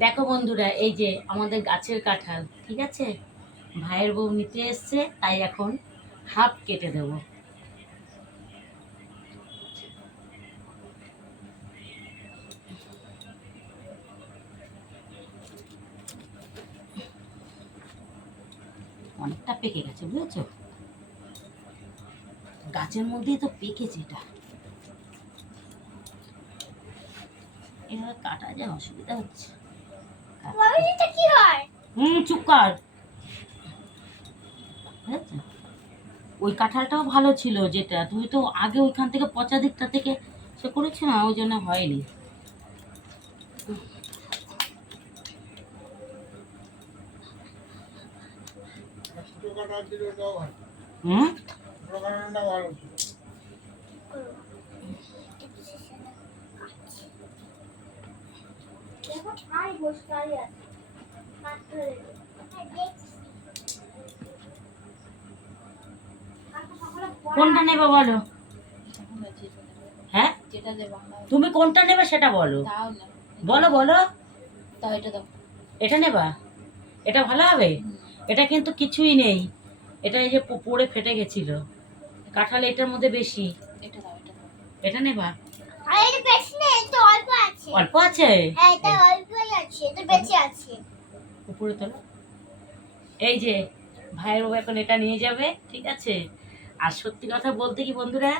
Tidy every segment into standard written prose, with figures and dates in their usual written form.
দেখো বন্ধুরা, এই যে আমাদের গাছের কাঁঠাল, ঠিক আছে, ভাইয়ের বউ নিতে এসছে, তাই এখন হাফ কেটে দেব। অনেকটা পেকে গেছে, বুঝেছো? গাছের মধ্যেই তো পেকেছে এটা। এভাবে কাটা যায়, অসুবিধা হচ্ছে। কি হয়? চুপ কর। বুঝেছো? ওই কাঁঠালটাও ভালো ছিল, যেটা তুমি তো আগে ওইখান থেকে পচা দিকটা থেকে সে করেছে না, ওই জন্য হয়নি। হুম কোনটা নেবে বলো? হ্যাঁ, তুমি কোনটা নেবে সেটা বলো। বলো বলো। এটা নেবা? এটা ভালো হবে? এটা কিন্তু কিছুই নেই, এটা এই যে পড়ে ফেটে গেছিল। কাঁঠাল এটার মধ্যে বেশি। এটা নেবা? অল্প আছে? উপরে তোলো। এই যে ভাইয়ের বউ এখন এটা নিয়ে যাবে, ঠিক আছে। আর সত্যি কথা বলতে কি বন্ধুরা,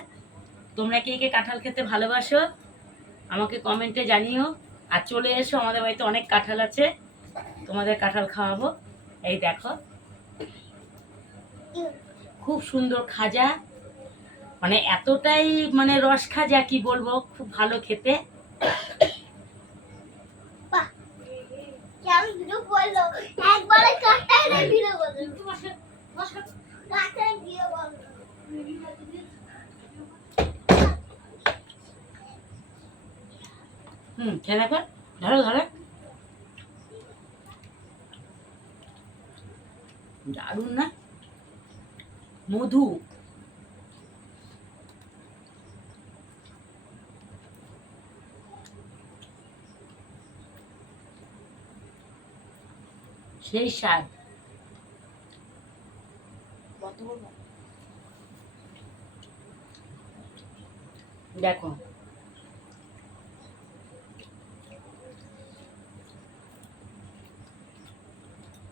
তোমরা কে কে কাঁঠাল খেতে ভালোবাসো আমাকে কমেন্টে জানিও। আর চলে এসো, আমাদের বাড়িতে অনেক কাঁঠাল আছে, তোমাদের কাঁঠাল খাওয়াবো। এই দেখো, খুব সুন্দর খাজা, মানে এতটাই মানে রস খাজা, কি বলবো, খুব ভালো খেতে। খেয়ে দেখো, ধরো ধরো, দারুণ না? মধু। সেই স্বাদ। দেখো,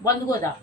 বন্ধ করে দাও।